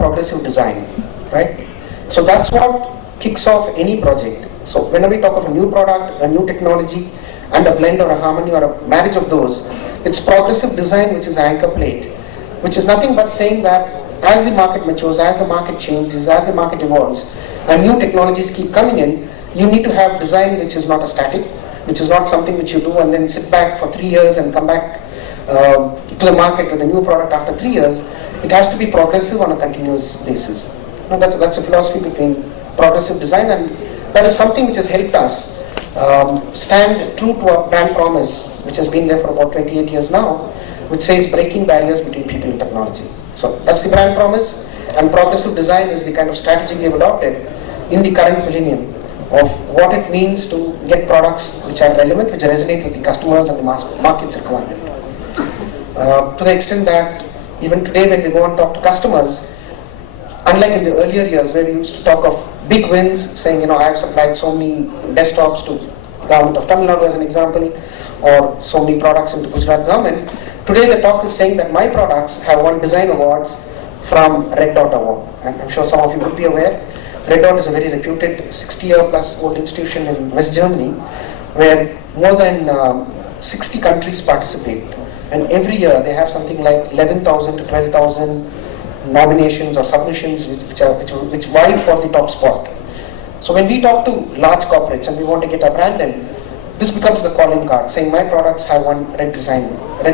progressive design, right? So that's what kicks off any project. So whenever we talk of a new product, a new technology, and a blend or a harmony or a marriage of those, it's progressive design which is anchor plate, which is nothing but saying that as the market matures, as the market changes, as the market evolves, and new technologies keep coming in, you need to have design which is not a static, which is not something which you do and then sit back for 3 years and come back to the market with a new product after 3 years. It has to be progressive on a continuous basis. That's a philosophy between progressive design, and that is something which has helped us stand true to our brand promise, which has been there for about 28 years now, which says breaking barriers between people and technology. So that's the brand promise, and progressive design is the kind of strategy we have adopted in the current millennium of what it means to get products which are relevant, which resonate with the customers and the market's requirement. To the extent that even today when we go and talk to customers, unlike in the earlier years where we used to talk of big wins, saying, I have supplied so many desktops to government of Tamil Nadu as an example, or so many products into Gujarat government, today the talk is saying that my products have won design awards from Red Dot Award. And I'm sure some of you would be aware. Red Dot is a very reputed 60-year-plus old institution in West Germany, where more than 60 countries participate. And every year they have something like 11,000 to 12,000 nominations or submissions which vie for the top spot. So when we talk to large corporates and we want to get a brand in, this becomes the calling card, saying my products have won Red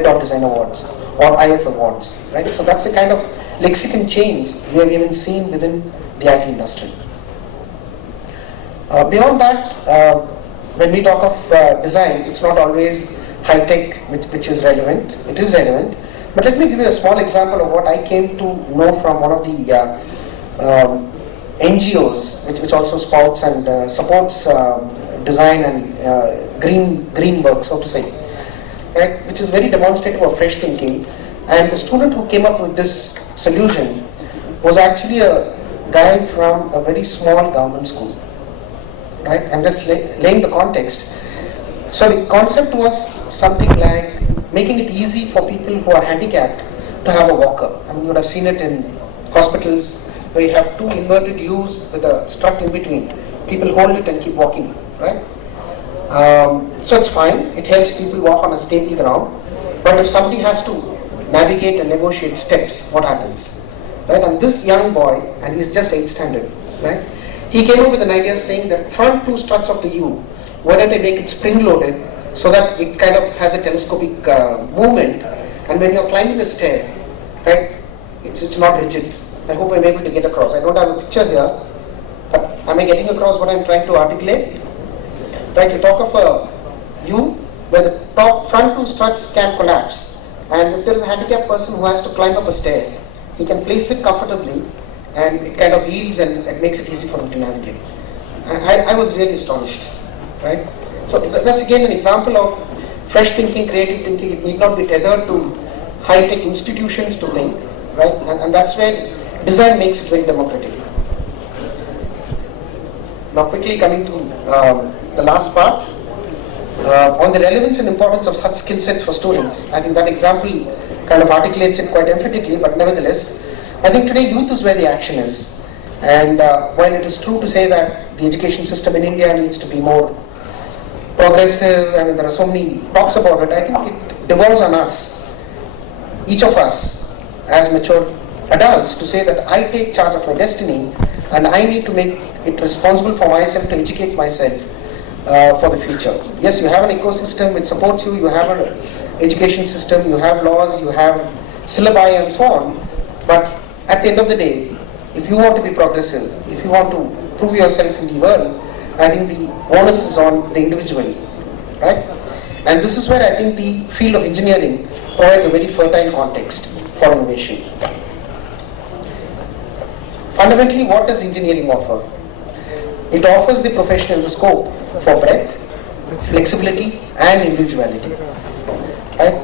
Dot Design Awards or IF Awards, right? So that's the kind of lexicon change we have even seen within the IT industry. Beyond that, when we talk of design, it's not always high-tech which is relevant. It is relevant. But let me give you a small example of what I came to know from one of the NGOs, which also spouts and supports design and green work, so to say, right? Which is very demonstrative of fresh thinking. And the student who came up with this solution was actually a guy from a very small government school, right? I'm just laying the context. So the concept was something like making it easy for people who are handicapped to have a walker. I mean, you would have seen it in hospitals where you have two inverted U's with a strut in between. People hold it and keep walking, right? So it's fine. It helps people walk on a stable ground. But if somebody has to navigate and negotiate steps, what happens? Right? And this young boy, and he's just 8th standard, right? He came up with an idea saying that front two struts of the U, why don't I make it spring-loaded so that it kind of has a telescopic movement, and when you're climbing a stair, right, it's not rigid. I hope I'm able to get across. I don't have a picture here, but am I getting across what I'm trying to articulate? Right, you talk of a U where the top front two struts can collapse, and if there is a handicapped person who has to climb up a stair, he can place it comfortably, and it kind of yields and it makes it easy for him to navigate. I was really astonished, right? So that's again an example of fresh thinking, creative thinking. It need not be tethered to high-tech institutions to think, right? And that's where design makes it very democratic. Now quickly coming to the last part, on the relevance and importance of such skill sets for students. I think that example kind of articulates it quite emphatically, but nevertheless, I think today youth is where the action is. And while it is true to say that the education system in India needs to be more progressive, I mean there are so many talks about it, I think it devolves on us, each of us as mature adults, to say that I take charge of my destiny and I need to make it responsible for myself to educate myself for the future. Yes, you have an ecosystem which supports you, you have an education system, you have laws, you have syllabi and so on, but at the end of the day, if you want to be progressive, if you want to prove yourself in the world, I think the onus is on the individual, right? And this is where I think the field of engineering provides a very fertile context for innovation. Fundamentally, what does engineering offer? It offers the professional the scope for breadth, flexibility, and individuality, right?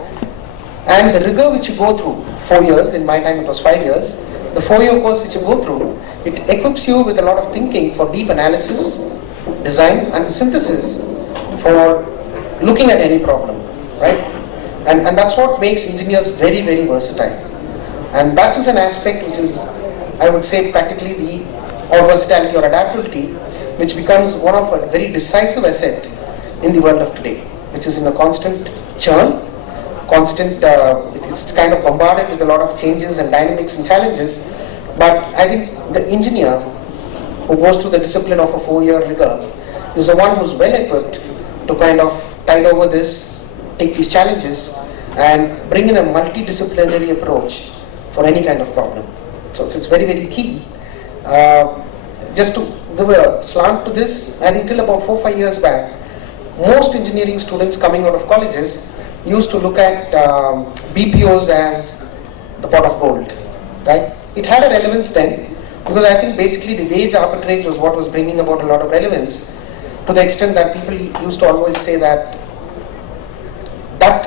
And the rigor which you go through, 4 years, in my time it was 5 years, the 4-year course which you go through, it equips you with a lot of thinking for deep analysis, design, and synthesis for looking at any problem, right? And that's what makes engineers very, very versatile. And that is an aspect which is I would say practically the or versatility or adaptability, which becomes one of a very decisive asset in the world of today, which is in a constant churn, it's kind of bombarded with a lot of changes and dynamics and challenges. But I think the engineer who goes through the discipline of a 4-year rigor is the one who's well equipped to kind of tide over this, take these challenges, and bring in a multidisciplinary approach for any kind of problem. So it's very, very key. Just to give a slant to this, I think till about 4-5 years back, most engineering students coming out of colleges used to look at BPOs as the pot of gold, right? It had a relevance then, because I think basically the wage arbitrage was what was bringing about a lot of relevance, to the extent that people used to always say that that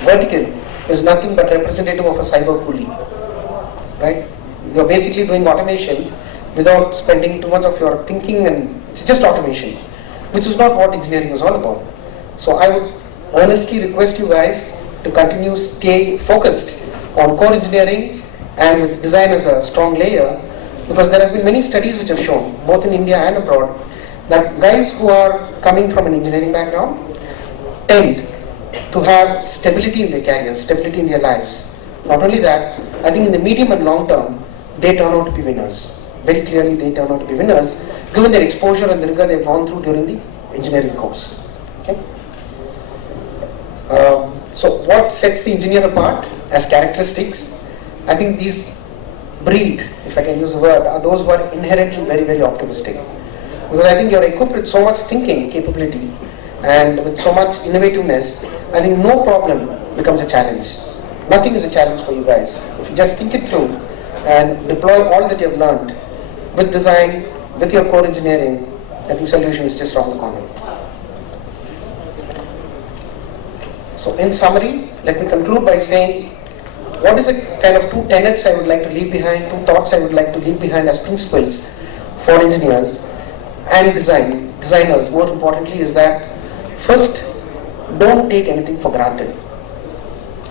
vertical is nothing but representative of a cyber coolie, right? You're basically doing automation without spending too much of your thinking, and it's just automation, which is not what engineering is all about. So I would earnestly request you guys to continue stay focused on core engineering and with design as a strong layer, because there has been many studies which have shown, both in India and abroad, that guys who are coming from an engineering background tend to have stability in their careers, stability in their lives. Not only that, I think in the medium and long term, they turn out to be winners. Very clearly they turn out to be winners, given their exposure and the rigor they've gone through during the engineering course. Okay? So what sets the engineer apart as characteristics? I think these breed, if I can use the word, are those who are inherently very, very optimistic. Because I think you're equipped with so much thinking capability and with so much innovativeness, I think no problem becomes a challenge. Nothing is a challenge for you guys. If you just think it through and deploy all that you've learned with design, with your core engineering, I think solution is just around the corner. So in summary, let me conclude by saying, what is a kind of 2 tenets I would like to leave behind, 2 thoughts I would like to leave behind as principles for engineers and designers, more importantly, is that first, don't take anything for granted.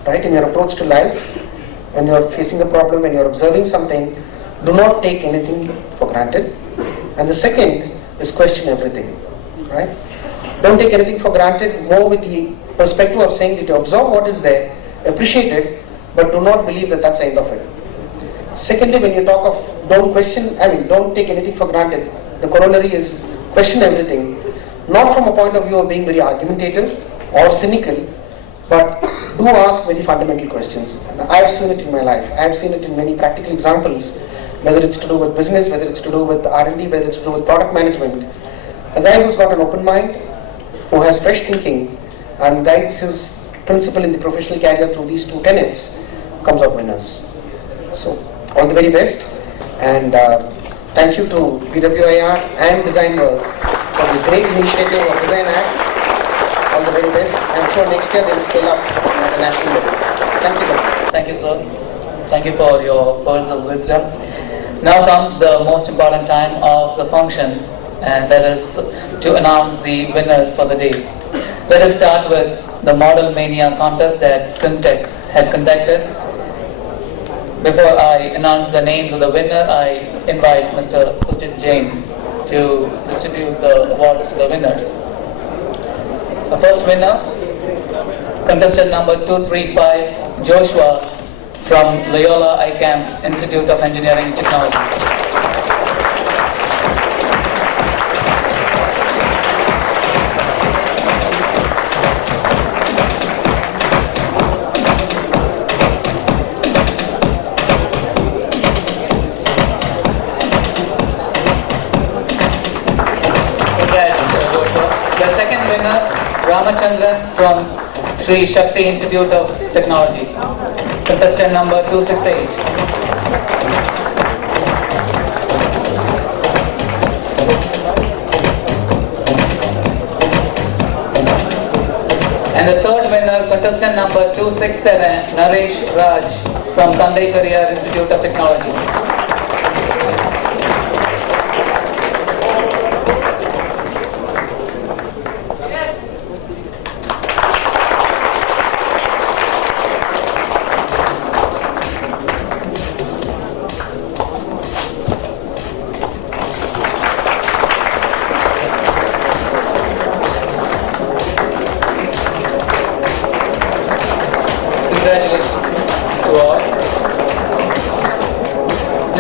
Right? In your approach to life, when you're facing a problem, when you're observing something, do not take anything for granted. And the second is question everything. Right? Don't take anything for granted, more with the perspective of saying that you observe what is there, appreciate it, but do not believe that that's the end of it. Secondly, when you talk of don't take anything for granted, the corollary is question everything, not from a point of view of being very argumentative or cynical, but do ask very fundamental questions. And I have seen it in my life. I have seen it in many practical examples, whether it's to do with business, whether it's to do with R&D, whether it's to do with product management. A guy who's got an open mind, who has fresh thinking, and guides his principle in the professional career through these 2 tenets, comes out winners. So, all the very best, and thank you to BWIR and Design World for this great initiative of Design Act. All the very best. I'm sure next year they'll scale up at the national level. Thank you, sir. Thank you, sir. Thank you for your pearls of wisdom. Now comes the most important time of the function, and that is to announce the winners for the day. Let us start with the Model Mania contest that Simtech had conducted. Before I announce the names of the winner, I invite Mr. Sujit Jain to distribute the awards to the winners. The first winner, contestant number 235, Joshua from Loyola ICAM Institute of Engineering and Technology. Ramachandran from Sri Shakti Institute of Technology. Contestant number 268. And the third winner, contestant number 267, Naresh Raj from Tandai Periyar Institute of Technology.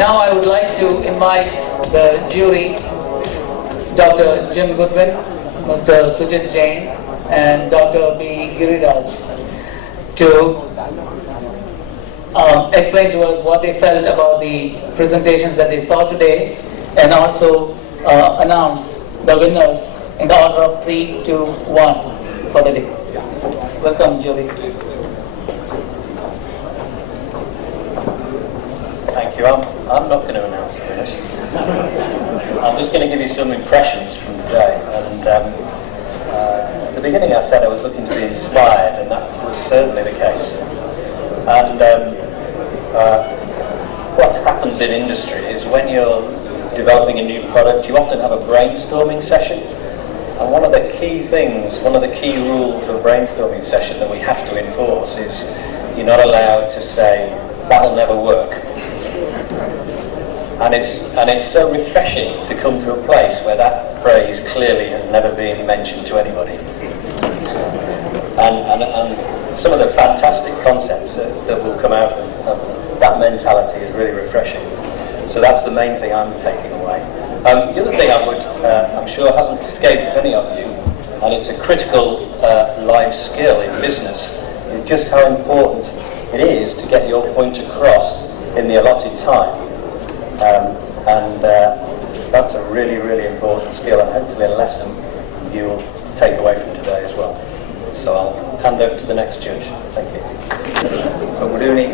Now I would like to invite the jury, Dr. Jim Goodwin, Mr. Sujit Jain, and Dr. B. Giriraj, to explain to us what they felt about the presentations that they saw today, and also announce the winners in the order of 3, 2, 1 for the day. Welcome, Julie. Thank you. I'm not going to announce the winners. I'm just going to give you some impressions from today. And at the beginning I said I was looking to be inspired, and that was certainly the case. And what happens in industry is when you're developing a new product, you often have a brainstorming session. And one of the key things, one of the key rules of a brainstorming session that we have to enforce is you're not allowed to say, that'll never work. And it's so refreshing to come to a place where that phrase clearly has never been mentioned to anybody. And some of the fantastic concepts that will come out of that mentality is really refreshing. So that's the main thing I'm taking away. The other thing I'm sure hasn't escaped many of you, and it's a critical life skill in business, is just how important it is to get your point across in the allotted time. That's a really, really important skill, and hopefully a lesson you'll take away from today as well. So I'll hand over to the next judge. Thank you. So good evening.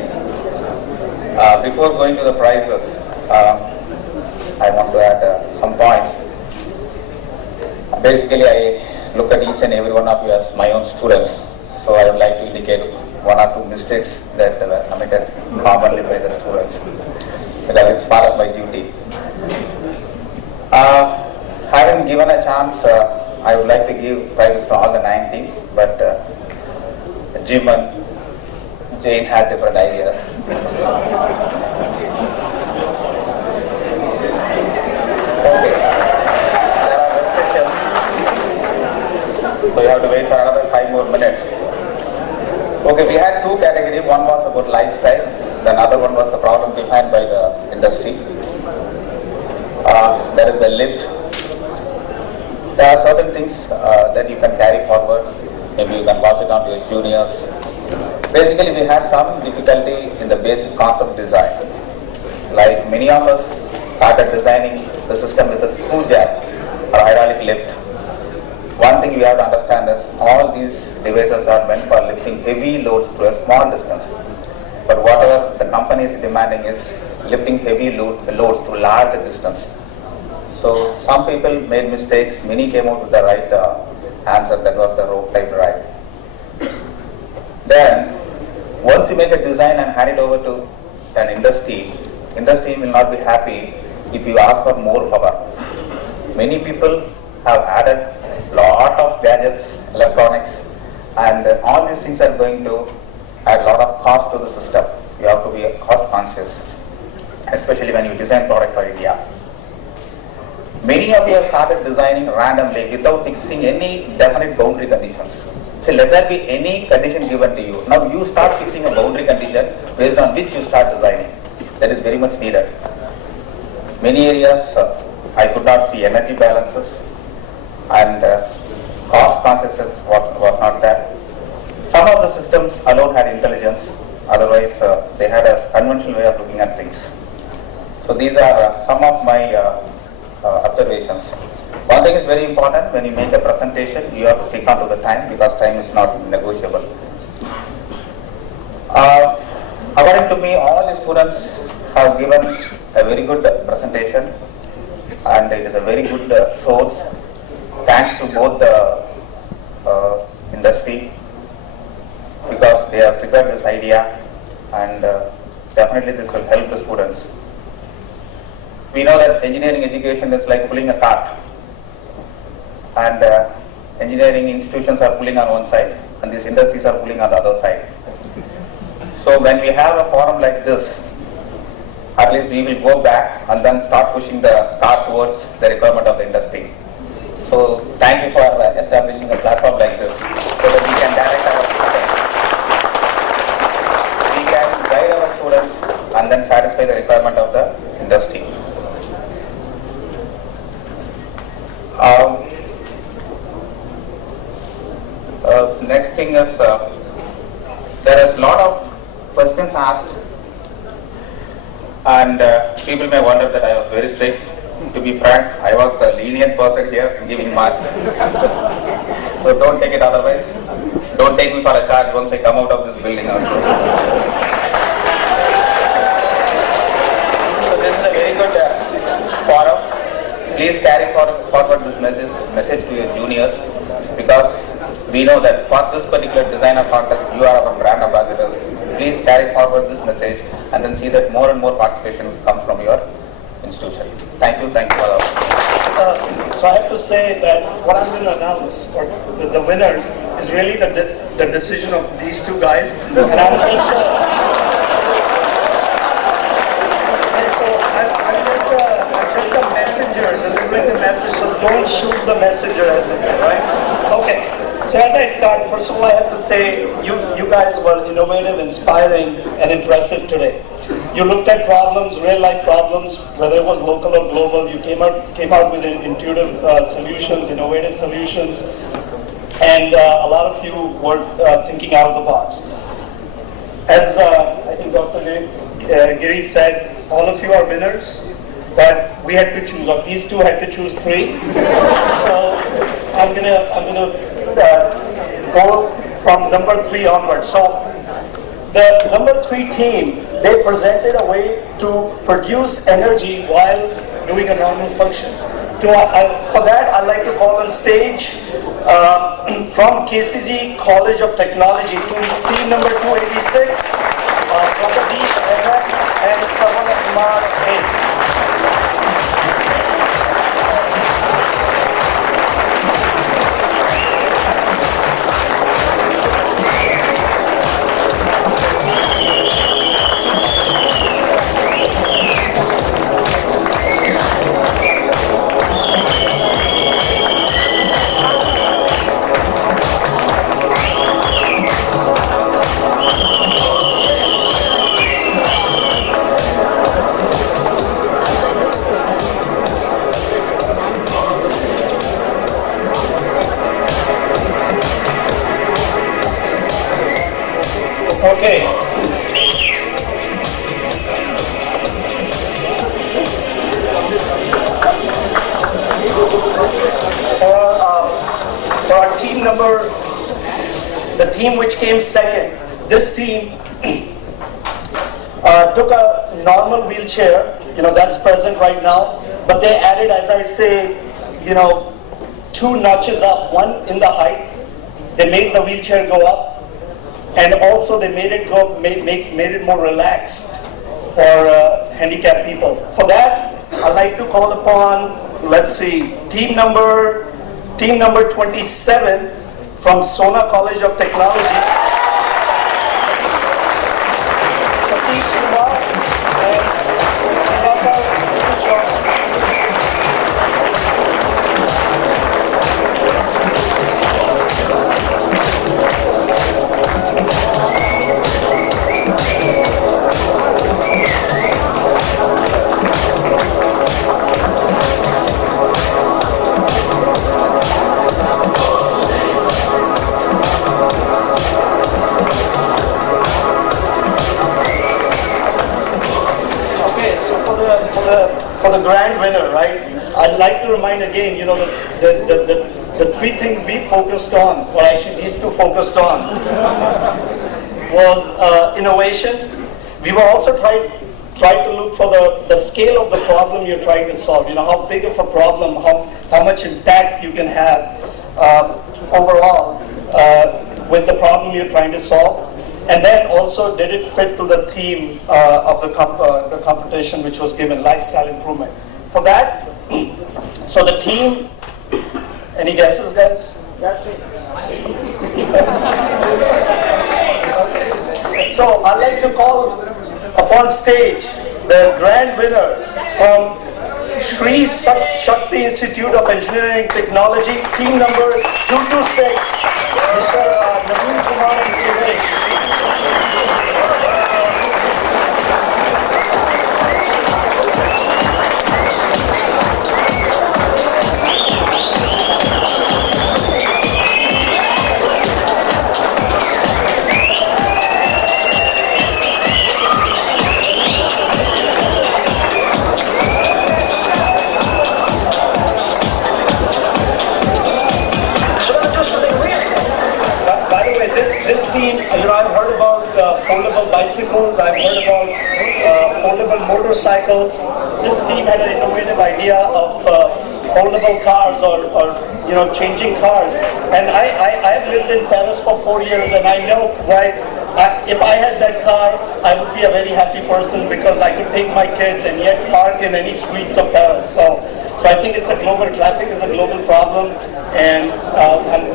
Before going to the prizes, I want to add some points. Basically, I look at each and every one of you as my own students. So I would like to indicate one or two mistakes that were committed commonly by the students, because it's part of my duty. Having given a chance, I would like to give prizes to all the 9 teams, but Jim and Jane had different ideas. Okay. There are restrictions, so you have to wait for another 5 more minutes. Okay, we had 2 categories. One was about lifestyle, the other one was the problem defined by the industry. There is the lift. There are certain things that you can carry forward. Maybe you can pass it on to your juniors. Basically, we had some difficulty in the basic concept design. Like many of us started designing the system with a screw jab or hydraulic lift. One thing we have to understand is all these devices are meant for lifting heavy loads through a small distance. But whatever the company is demanding is lifting heavy loads through larger distance. So some people made mistakes, many came out with the right answer, that was the rope type drive. Then, once you make a design and hand it over to an industry will not be happy if you ask for more power. Many people have added lot of gadgets, electronics, and all these things are going to add a lot of cost to the system. You have to be cost conscious, especially when you design product for India. Many of you have started designing randomly without fixing any definite boundary conditions. So let there be any condition given to you. Now you start fixing a boundary condition based on which you start designing. That is very much needed. Many areas I could not see energy balances, and cost consciousness was not there. Some of the systems alone had intelligence, otherwise they had a conventional way of looking at things. So these are some of my observations. One thing is very important: when you make a presentation, you have to stick on to the time, because time is not negotiable. According to me, all the students have given a very good presentation, and it is a very good source. Thanks to both the industry, because they have prepared this idea, and definitely this will help the students. We know that engineering education is like pulling a cart, and engineering institutions are pulling on one side and these industries are pulling on the other side. So when we have a forum like this, at least we will go back and then start pushing the cart towards the requirement of the industry. So thank you for establishing a platform like this, so that we can direct our students, we can guide our students and then satisfy the requirement of the people may wonder that I was very strict. To be frank, I was the lenient person here in giving marks. So don't take it otherwise. Don't take me for a charge once I come out of this building also. So this is a very good forum. Please carry forward this message to your juniors, because we know that for this particular designer contest, you are our brand ambassadors. Please carry forward this message and then see that more and more participations come from your institution. Thank you all. So I have to say that what I'm going to announce, or the winners, is really the decision of these two guys. And I'm just a messenger, delivering the message. So don't shoot the messenger, as they say, right? Okay. So as I start, first of all, I have to say you guys were innovative, inspiring, and impressive today. You looked at problems, real-life problems, whether it was local or global. You came out with intuitive solutions, innovative solutions, and a lot of you were thinking out of the box. As I think Dr. Giri said, all of you are winners, but we had to choose, or these two had to choose 3. So I'm gonna go from number 3 onward. So the number 3 team, they presented a way to produce energy while doing a normal function. For that, I'd like to call on stage from KCG College of Technology, team number 286, Prabhadesh Ahmed and Savana Kumar A. Okay. For our team number, the team which came second, this team took a normal wheelchair, that's present right now, but they added, as I say, 2 notches up, one in the height. They made the wheelchair go up. And also they made it made it more relaxed for handicapped people. For that, I'd like to call upon, let's see, team number 27 from Sona College of Technology. Satish Kumar and Dr. for the grand winner, right? I'd like to remind again, the 3 things we focused on, or actually these 2 focused on, was innovation. We were also trying to look for the scale of the problem you're trying to solve. How big of a problem, how much impact you can have overall with the problem you're trying to solve. And then also, did it fit to the theme of the competition which was given, lifestyle improvement. For that, so the team, any guesses, guys? So I'd like to call upon stage the grand winner from Sri Shakti Institute of Engineering Technology, team number 226, Mr. Naveen Kumar and Suresh. motorcycles. This team had an innovative idea of foldable cars or changing cars. And I've lived in Paris for 4 years, and I know why. If I had that car, I would be a very happy person because I could take my kids and yet park in any streets of Paris. So I think it's a global, traffic is a global problem, and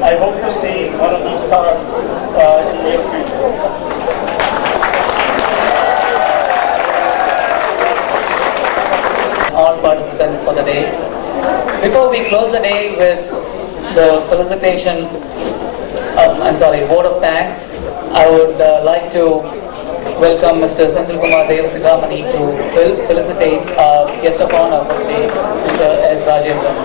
I hope to see one of these cars in the near future. All participants for the day. Before we close the day with the felicitation, vote of thanks, I would like to welcome Mr. Senthil Kumar Devasigamani to felicitate our guest of honor for the day, Mr. S. Rajendran.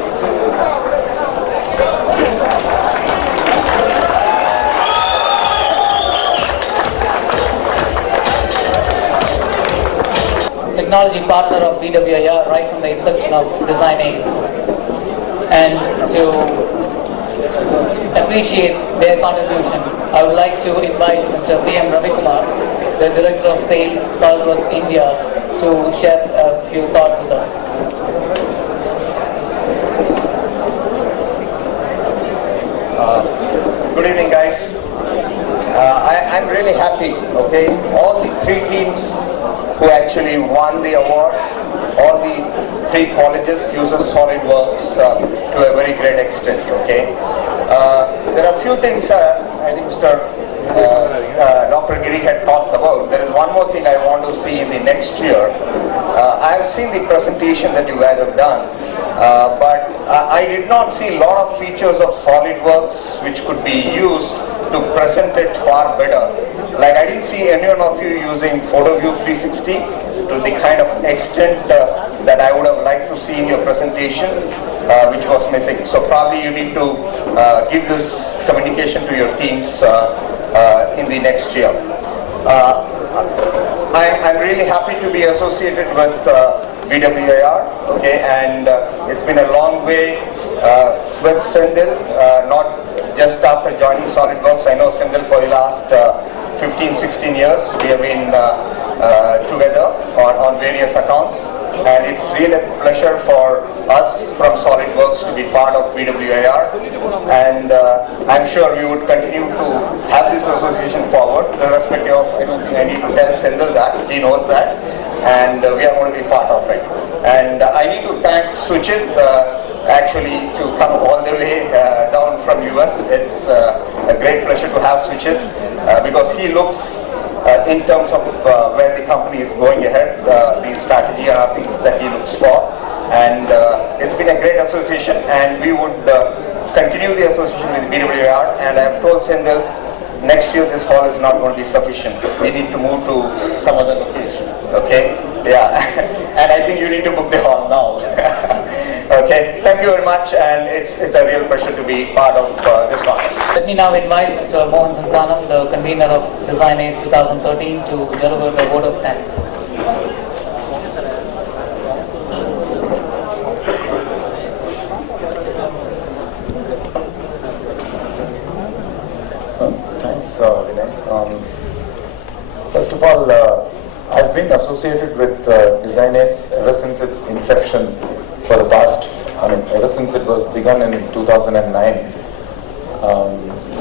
Technology partner of BWIR right from the inception of Design Ace, and to appreciate their contribution, I would like to invite Mr. P.M. Ravikumar, the Director of Sales, SolidWorks India, to share a few thoughts with us. Good evening, guys. I'm really happy, okay? All the three teams who actually won the award, all the three colleges uses SolidWorks to a very great extent, okay? There are a few things I think Mr. Dr. Giri had talked about. There is one more thing I want to see in the next year. I have seen the presentation that you guys have done, but I did not see a lot of features of SolidWorks which could be used to present it far better. Like I didn't see any one of you using PhotoView 360 to the kind of extent that I would have liked to see in your presentation, which was missing. So probably you need to give this communication to your teams in the next year. I'm really happy to be associated with BWIR, okay, and it's been a long way with Senthil, not just after joining SolidWorks. I know Senthil for the last 15-16 years. We have been together on various accounts, and it's really a pleasure for us from SolidWorks to be part of BWIR, and I'm sure we would continue to have this association forward, irrespective of, I don't think I need to tell Senthil that, he knows that, and we are going to be part of it. And I need to thank Suchit actually to come all the way down from US. It's a great pleasure to have Suchit because he looks in terms of where the company is going ahead, the strategy and things that he looks for. And it's been a great association, and we would continue the association with BWIR. And I've told Senthil, next year this hall is not going to be sufficient. We need to move to some other location. Okay? Yeah. And I think you need to book the hall now. Okay, thank you very much, and it's a real pleasure to be part of this conference. Let me now invite Mr. Mohan Santanam, the convener of Design Ace 2013, to deliver the vote of thanks. Thanks, Vinay. First of all, I've been associated with Design Ace ever since its inception. For the past, ever since it was begun in 2009,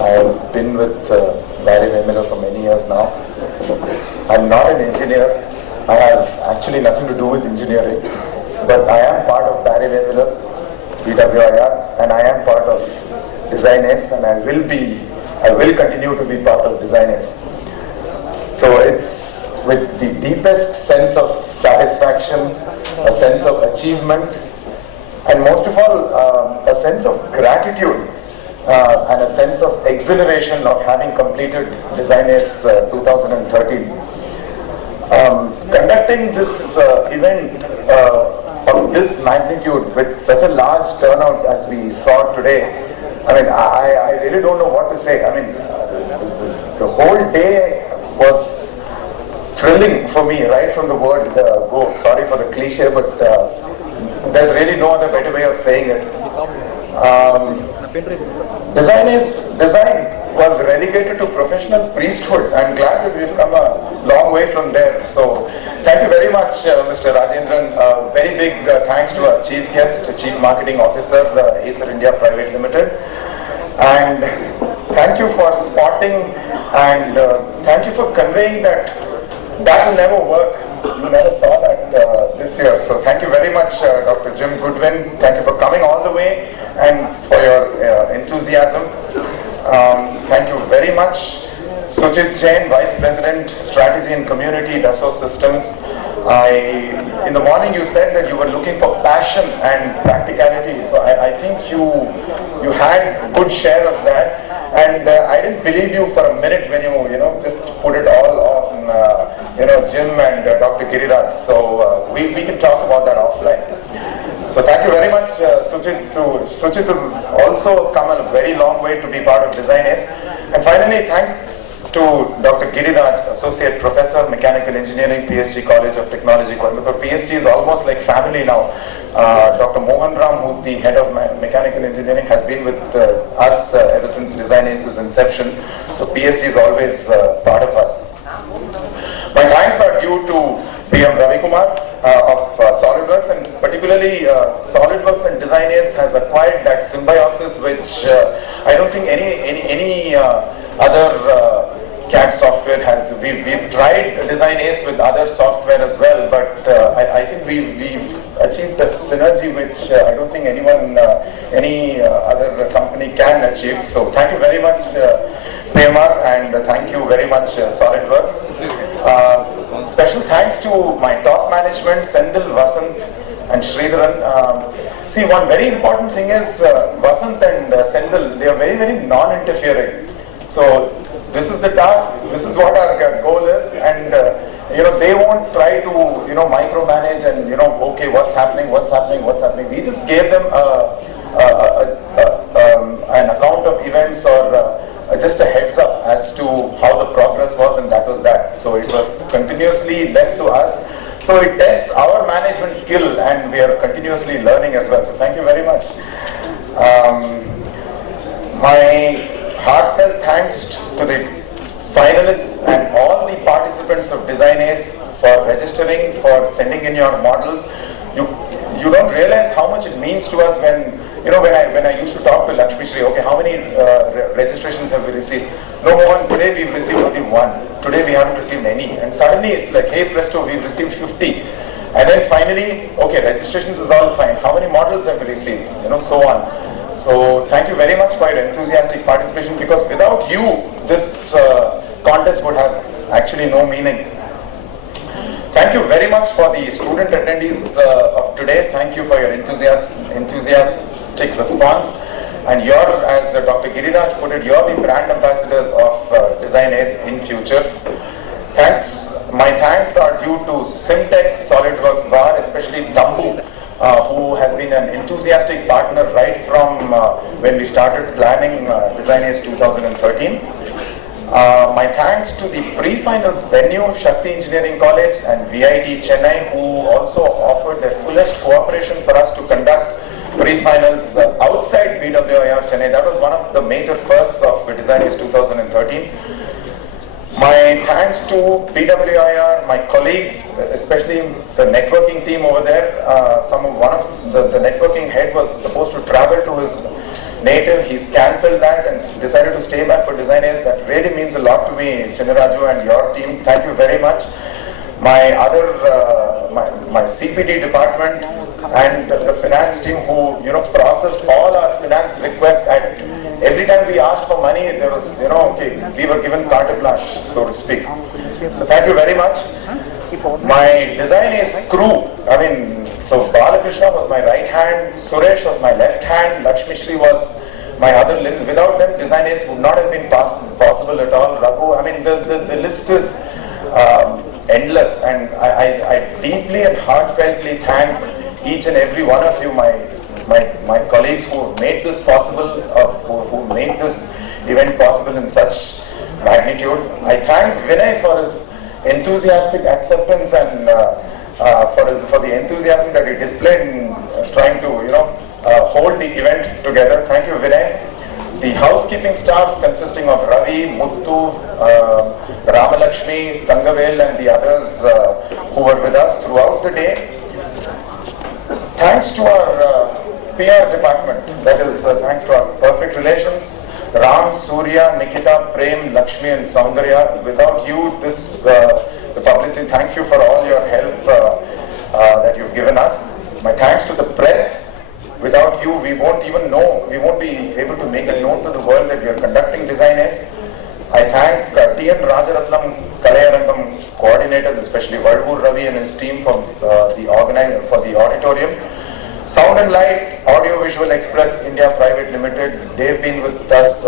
I've been with Barry Wehmiller for many years now. I'm not an engineer. I have actually nothing to do with engineering, but I am part of Barry Wehmiller, BWIR, and I am part of Design Ace, and I will continue to be part of Design Ace. So it's with the deepest sense of satisfaction, a sense of achievement, and most of all, a sense of gratitude and a sense of exhilaration of having completed Design Ace 2013. Conducting this event of this magnitude with such a large turnout as we saw today, I really don't know what to say. The whole day was thrilling for me, right from the word go. Sorry for the cliche, but there's really no other better way of saying it. Design was relegated to professional priesthood. I'm glad that we've come a long way from there. So Thank you very much, Mr. Rajendran. Very big thanks to our chief guest, Chief Marketing Officer, Acer India Private Limited. And thank you for spotting and thank you for conveying that will never work. You never saw that this year. So thank you very much, Dr. Jim Goodwin. Thank you for coming all the way and for your enthusiasm. Thank you very much. Sujit Jain, Vice President, Strategy and Community, Dassault Systems. In the morning you said that you were looking for passion and practicality. So I think you had good share of that. And I didn't believe you for a minute when you just put it all on Jim and Dr. Giriraj. So we can talk about that offline. So thank you very much, Sujit. Sujit has also come a very long way to be part of Desingn. And finally, thanks to Dr. Giriraj, Associate Professor, Mechanical Engineering, PSG College of Technology, Coimbatore. PSG is almost like family now. Dr. Mohan Ram, who's the head of Mechanical Engineering, has been with us ever since Desingn Ace's inception. So PSG is always part of us. My thanks are due to PM Ravi Kumar of SolidWorks, and particularly SolidWorks and Desingn Ace has acquired that symbiosis which I don't think any other CAD software has. We've tried Desingn Ace with other software as well, but I think we've achieved a synergy which I don't think any other company can achieve. So thank you very much, PMR, and thank you very much, SolidWorks. Special thanks to my top management, Sendil, Vasant, and Sridharan. See, one very important thing is Vasant and Sendil, they are very, very non-interfering. So this is the task, this is what our goal is, and they won't try to micromanage and okay, what's happening. We just gave them an account of events or just a heads up as to how the progress was, and that was that. So it was continuously left to us. So it tests our management skill, and we are continuously learning as well. So thank you very much. My heartfelt thanks to the finalists and all the participants of Desingn Ace for registering, for sending in your models. You don't realize how much it means to us when I used to talk to Lakshmi Shri, okay, how many registrations have we received? No, Mohan, today we've received only one. Today we haven't received any. And suddenly it's like, hey presto, we've received 50. And then finally, okay, registrations is all fine. How many models have we received? So on. So thank you very much for your enthusiastic participation, because without you, this contest would have actually no meaning. Thank you very much for the student attendees of today. Thank you for your enthusiastic response. And you're, as Dr. Giriraj put it, you're the brand ambassadors of Desingn Ace in future. My thanks are due to Simtech, SolidWorks VAR, especially Tambu, who has been an enthusiastic partner right from when we started planning Desingn Ace 2013. My thanks to the pre-finals venue, Shakti Engineering College and VIT Chennai, who also offered their fullest cooperation for us to conduct pre-finals outside BWIR Chennai. That was one of the major firsts of Desingn Ace 2013. My thanks to BWIR, my colleagues, especially the networking team over there. One of the networking head was supposed to travel to his native. He's cancelled that and decided to stay back for Desingn Ace. That really means a lot to me, Chinnaraju and your team. Thank you very much. My CPD department and the finance team who processed all our finance requests. At every time we asked for money, there was okay, we were given carte blanche, so to speak. So thank you very much. My Desingn Ace crew, so Balakrishna was my right hand, Suresh was my left hand, Lakshmi Shri was my other limbs. Without them, Desingn Ace would not have been possible at all. Raghu, the list is endless, and I deeply and heartfeltly thank each and every one of you, my colleagues who have made this possible, who made this event possible in such magnitude. I thank Vinay for his enthusiastic acceptance and for the enthusiasm that he displayed in trying to hold the event together. Thank you, Vinay. The housekeeping staff consisting of Ravi, Muttu, Ramalakshmi, Tangavel and the others who were with us throughout the day. Thanks to our PR department, that is thanks to our perfect relations, Ram, Surya, Nikita, Prem, Lakshmi and Saundarya. Without you, the publicity, thank you for all your help that you've given us. My thanks to the press. Without you, we won't be able to make it known to the world that we are conducting Design Ace. I thank T.N. Rajaratnam, Kalayarangam coordinators, especially Vadvur Ravi and his team for the auditorium. Sound and Light, Audio Visual Express India Private Limited, they've been with us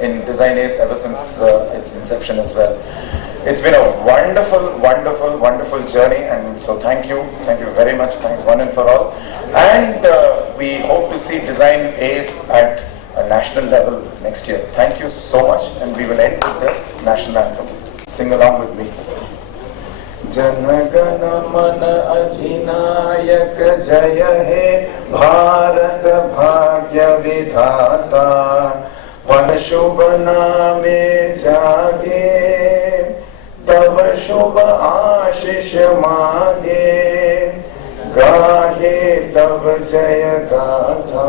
in Design Ace ever since its inception as well. It's been a wonderful journey, and so thank you very much, thanks one and for all. And we hope to see Design Ace at a national level next year. Thank you so much, and we will end with the national anthem. Sing along with me. जनगण मन अधिनायक जय हे भारत भाग्य विधाता पन शुभ नामे जागे तब शुभ आशीष मागे गाहे तब जय गाथा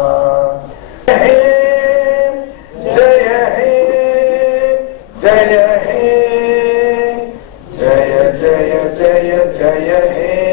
हे जय हे जय हे जय जय जय जय हे